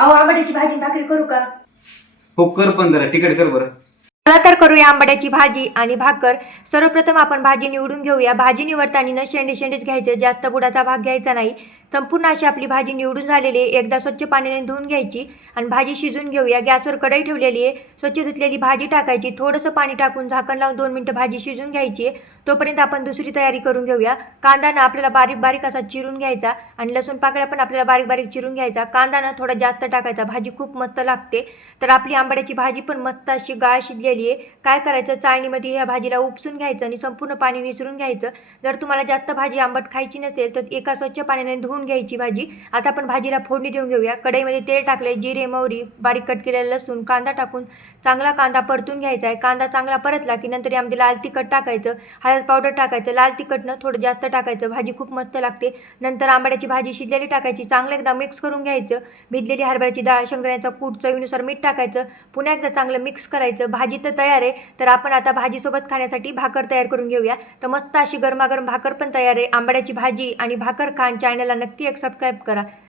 अहो आंबाड्याची भाजी भाकरी करू का? हो कर, पण जरा तिकट कर बरं. चला तर करूया आंबाड्याची भाजी आणि भाकर. सर्वप्रथम आपण भाजी निवडून घेऊया. भाजी निवडताना न शेंडेच घ्यायचे, जास्त बुडाचा भाग घ्यायचा नाही. संपूर्ण अशी आपली भाजी निवडून झालेली आहे. एकदा स्वच्छ पाण्याने धुवून घ्यायची आणि भाजी शिजून घेऊया. गॅसवर कढई ठेवलेली आहे. स्वच्छ धुतलेली भाजी टाकायची. थोडंसं पाणी टाकून झाकण लावून 2 मिनिटं भाजी शिजून घ्यायची. तोपर्यंत आपण दुसरी तयारी करून घेऊया. कांदा ना आपल्याला बारीक बारीक असा चिरून घ्यायचा आणि लसूण पाकळ्या पण आपल्याला बारीक बारीक चिरून घ्यायचा. कांदा ना थोडा जास्त टाकायचा, भाजी खूप मस्त लागते. तर आपली आंबाड्याची भाजी पण मस्त अशी गाळ शिजलेली आहे. काय करायचं, चाळणीमध्ये ह्या भाजीला उपसून घ्यायचं आणि संपूर्ण पाणी निचरून घ्यायचं. जर तुम्हाला जास्त भाजी आंबट खायची नसेल तर एका स्वच्छ पाण्याने धुवून घ्यायची भाजी. आता आपण भाजीला फोडणी देऊन घेऊया. कढईमध्ये तेल टाकले, जिरे, मोहरी, बारीक कट केलेला लसूण, कांदा टाकून चांगला कांदा परतून घ्यायचा आहे. कांदा चांगला परतला की नंतर यामध्ये लाल तिखट टाकायचं, हळद पावडर टाकायचं. लाल तिखटनं थोडं जास्त टाकायचं, भाजी खूप मस्त लागते. नंतर आंबाड्याची भाजी शिजलेली टाकायची, चांगलं एकदा मिक्स करून घ्यायचं. भिजलेली हरभऱ्याची डाळ, शेंगदाण्याचा कूट, चवीनुसार मीठ टाकायचं. पुन्हा एकदा चांगलं मिक्स करायचं. भाजी तर तयार आहे. तर आपण आता भाजीसोबत खाण्यासाठी भाकर तयार करून घेऊया. तर मस्त अशी गरमागरम भाकर पण तयार आहे. आंबाड्याची भाजी आणि भाकर खान चॅनलला नक्की एक सबस्क्राईब करा.